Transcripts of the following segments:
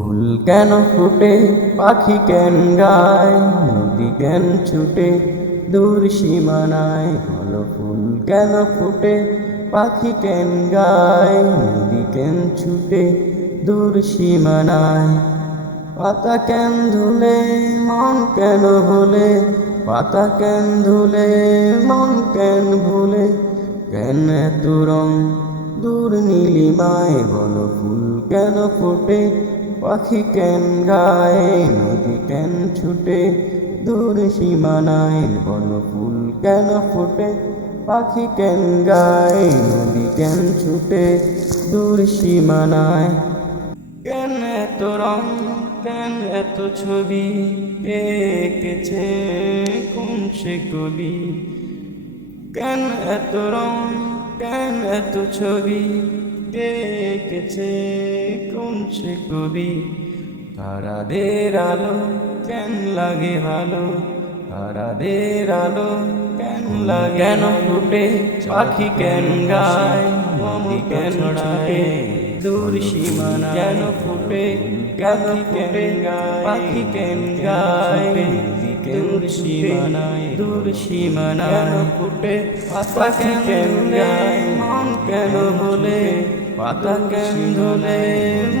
ফুল কেন ফুটে, পাখি কেন গায়, নদী কেন ছুটে দূর সীমানায়। বলো ফুল কেন ফুটে, পাখি কেন গায়, নদী কেন ছুটে দূর সীমানায়। পাতা কেন ধুলে, মন কেন ভুলে, পাতা কেন ধুলে, মন কেন ভুলে, কেন এত রং দূর নীলিমায়। বলো ফুল কেন ফোটে, পাখি কেন গায়, নদী কেন ছুটে দূর সীমানায়। বলো ফুল কেন ফোটে, পাখি কেন গায়, নদী কেন ছুটে দূর সীমানায়। কেন এত রং, কেন এত ছবি, কে এঁকেছে কোন সে কবি। কেন এত রং, কেন এত ছবি, কে এঁকেছে কোন সে কবি। তারাদের আলো কেন লাগে ভালো, তারাদের আলো কেন লাগে। কেন ফুটে, পাখি কেন গায়, নদী কেন ছড়ায় দূর সীমানায়। কেন ফুটে, কেন ফুটে পাখি কেন গায়, দূর সীমানায়, দূর সীমানায়। কেন ফুটে, পাখি কেন গায়, মন কেন ভোলে, পাতা কেন ধুলে,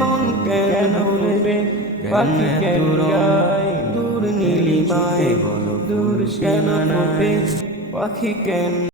মন কেন ভুলে, পাখি কেন গায় দূর নীলিমায়। বলো দূর কেন ফুটে, পাখি কেন